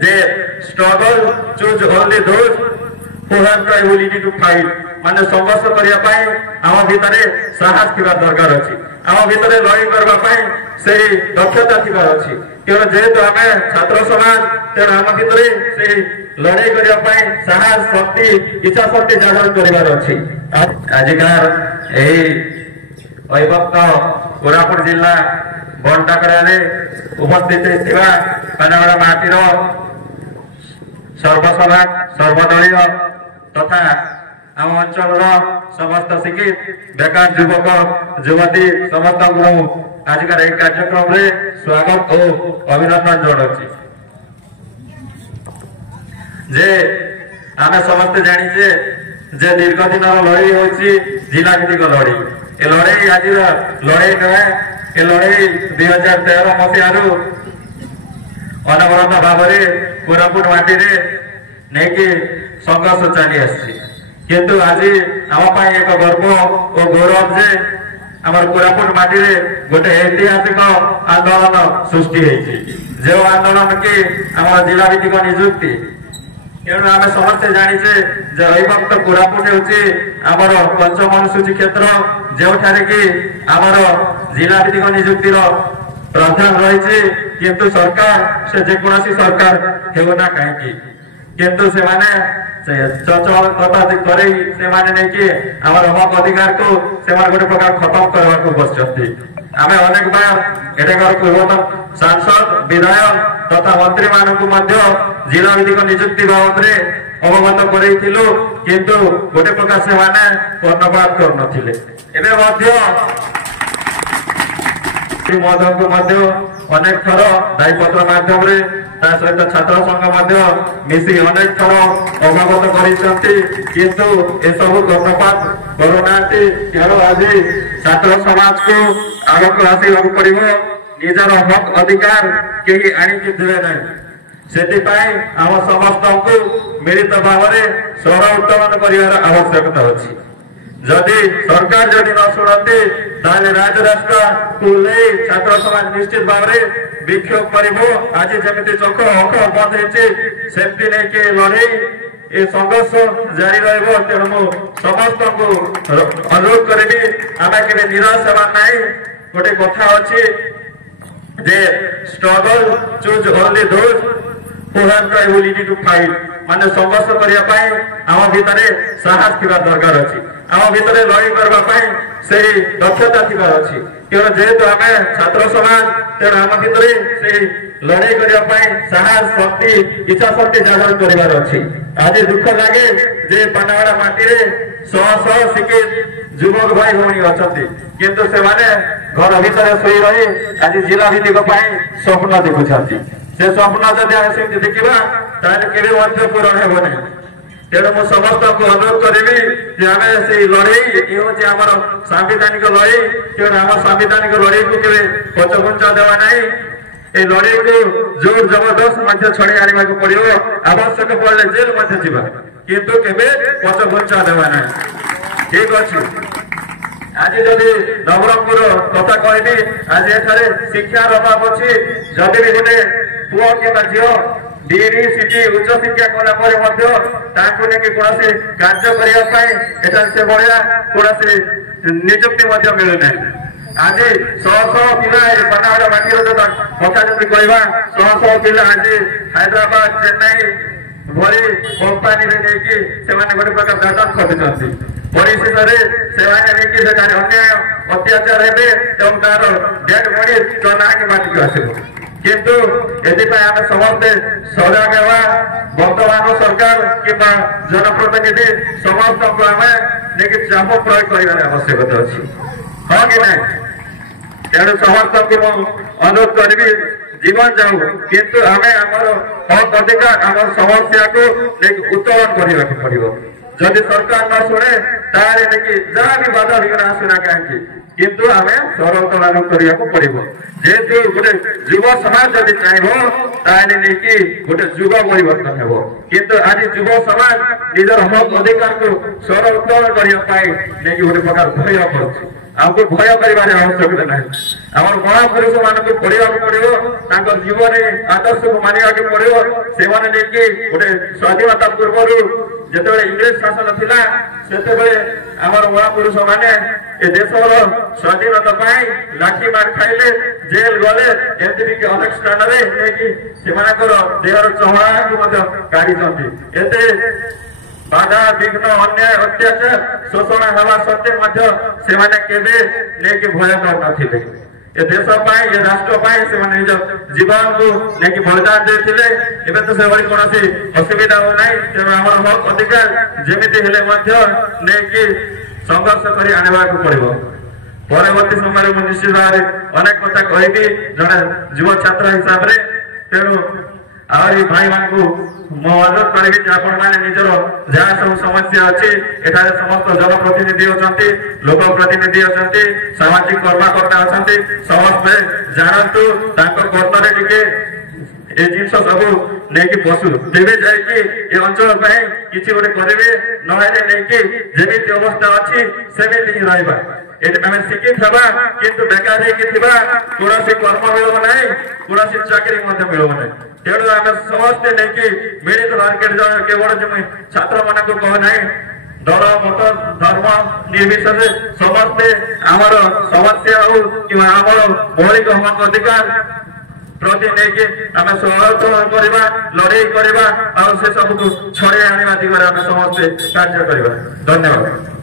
J struggle choose only those who have the ability to fight माने संघर्ष करिया पाए आम भितरे साहस थिबा दरकार अछि आम भितरे लड़ाई करबा पाए सेही दक्षता थिबा अछि केवल जेहेतु आमे छात्र समाज तेणु आम भितरे सेही लड़ाई करिया पाए साहस शक्ति इच्छा शक्ति जागरण करिवार अछि आजिकार एही अभिभक्त कोरापुट जिला बंटाकड़ा उपस्थित थिबा पानागड़ा माटीर सर्वसभा सर्वदलीय तथा आम अंचल समस्त शिक्षित बेकार युवक युवती समस्त आजिकार एक कार्यक्रम रे स्वागत और अभिनंदन जनाऊँ जे आमे समस्त जानिचे जे दीर्घ दिन लड़ाई होची जिला भित्तिक लड़ाई ए लड़ाई आज लड़ाई नुहे ए लड़ाई 2013 मसीह अनवरत भाव कोरापुट माटी नहीं कि संघर्ष चली आसु आज आम एक गर्व और गौरव जे आम कोरापुट माटी गोटे ऐतिहासिक आंदोलन सृष्टि जो आंदोलन कि आम जिला भित्तिक निजुक्ति तेणु आम समस्ते जाचे अभिभक्त कोरापुट होमर पंचम अनुसूची क्षेत्र जो कि आमर जिला भित्तिक निजुक्तिर प्रावधान रही किंतु सरकार से जेकोसी सरकार हेना कहीं किंतु से चचलता नहीं हक अधिकार को गोटे प्रकार खत्म करने को बसती आम अनेक बार एठाकर पूर्वतन सांसद विधायक तथा मंत्री मानक जिला भित्तिक निजुक्ति बाबद अवगत करूँ किंतु गोटे प्रकार से कर्णपात कर महोदय को अनेक थर दायीपत्र माध्यम सहित छात्र संघ मिसी अनेक थर अवगत किंतु एसबू कर्णपात करूना तेणु आज छात्र समाज को आगक आसवा पड़ो निजर हक अधिकार कहीं आणिकी देवे ना से आम समस्त को मिलित भाव में स्वर उत्तोलन कर आवश्यकता अच्छी जदि सरकार जदि न शुणती राजरास्ता को ले छात्र समाज निश्चित भाव में विक्षोभ कर आज जमी चख हक बंद होती नहीं लड़े ये संघर्ष जारी रेणु समस्त को अनुरोध करी आम के निराश होगा ना गोटे कथा अच्छी जे struggle choose only those who have the ability to fight माने संघर्ष करने आम भितर साहस थिबा दरकार अछि आम भितर लड़ाई करने से दक्षता थिबार अछि केवल जेहेतु आम छात्र समाज तेणु आम भितर से लड़ाई करने साहस शक्ति इच्छा शक्ति जागरण करिवार अछि आज दुख लगे जे पानागड़ा माटी शह शह शिक्षित युवक भाई भौणी अच्छा किंतु से घर भितर शोई रही आज जिला भित्तिक स्वप्न देखुं से स्वप्न जब देखा के पूरण हेना तेणु मुझे समस्त को अनुरोध करी आम से लड़ई ये हूँ आम सांविधानिक लड़ई तेणु आम सांविधानिक लड़ई को केवे पचघुंचा देवा ना ये लड़ई को जोर जबरदस्त छड़ी आने को पड़ो आवश्यक पड़े जेल जा किंतु केवे पचघुंचा देवा ना ठीक अच्छे आज जदि नवरंगपुर कथा कहबी आज एठारे शिक्षार अभाव अच्छी जदि भी गोटे पुओ कि झील डिग्री सीटी उच्च शिक्षा कलापर कौन कार्य करने से भाया कौन निजुक्ति मिलूना आज शह शह पिला पानागड़ा माटीर कथा जब कहवा शह शह पिला आज हैदराबाद चेन्नई भरी कंपानी गोटे प्रकार दादा खटुच्च परिशेष से अन्याय अत्याचार हे तार डेड बॉडी चलाक माटी आसो किंतु आम समस्ते सजग हवा वर्तमान सरकार कि जनप्रतिनिधि समस्त को आम नहीं चाप प्रयोग कर आवश्यकता अच्छी हाँ कि ना तेणु समस्त को अनुरोध करी जीवन जाऊ किंतु आम आमर हक अधिकार आम समस्या को उत्तोलन करने पड़ो जदि सरकार न शुणे ताले नहीं जहाँ भी बाधा विघ्न आसुना कहीं किंतु आम स्वर उत्तोलन करने पड़ो जेहेतु गोटे युव समाज जदि चाहे नहीं गोटे युग परिवर्तन हो किंतु आज युव समाज निजर हक अधिकार को स्वर उत्तोलन करने गोटे प्रकार भय पड़े आमको भय कर आवश्यकता ना आम महापुरुष मानक पढ़ा पड़ो जीवन आदर्श को मानिया पड़ो से गोटे स्वाधीनता पूर्व जो इंग्रेज शासन थिला से आमर महापुरुष माने ए देशर स्वाधीनता लाठी मार खाइले जेल गले एमती अनेक स्थान में देहर चमड़ा को काढ़ी बाधा विघ्न अन्याय अत्याचार शोषण हवा सत्वे से भय कर ए देश ये राष्ट्र से निज जीवन को लेकिन बलिदान देते तो से कौन असुविधा हो ना तेणु आम हक अधिकार जमी हेले संघर्ष कर आने को पड़ो परवर्ती समय मुझे निश्चित भाव में अनेक कथा कहि जड़े युव छात्र हिसाब से तेणु आहरी भाई मान को अनुरोध करी आपण मैंने निजर जहाँ सब समस्या अच्छी एठारे समस्त जनप्रतिनिधि अच्छा लोक प्रतिनिधि अच्छा सामाजिक कर्मकर्ता अच्छा समस्ते जानतु कर्तव्य टिके ए जिन सब नहीं पशु तेरे जाकि अंचल किसी गोटे करेंगे नई जमी अवस्था अच्छी सेमती रहा आम शिखी था किंतु बेकार कौन कर्म मिल ना कौन चाकरी मिल ना तेणु आम समस्ते नहीं मिलित मार्केट केवल छात्र मान को कहना दल मत धर्म निर्विशेष समस्ते आमर समस्या हो कि आमर मौलिक हक अधिकार प्रति नहीं आम सहयोग करवा लड़े करवा और से सब छड़े आने दिगरे आम समस्ते कार्य करवा। धन्यवाद।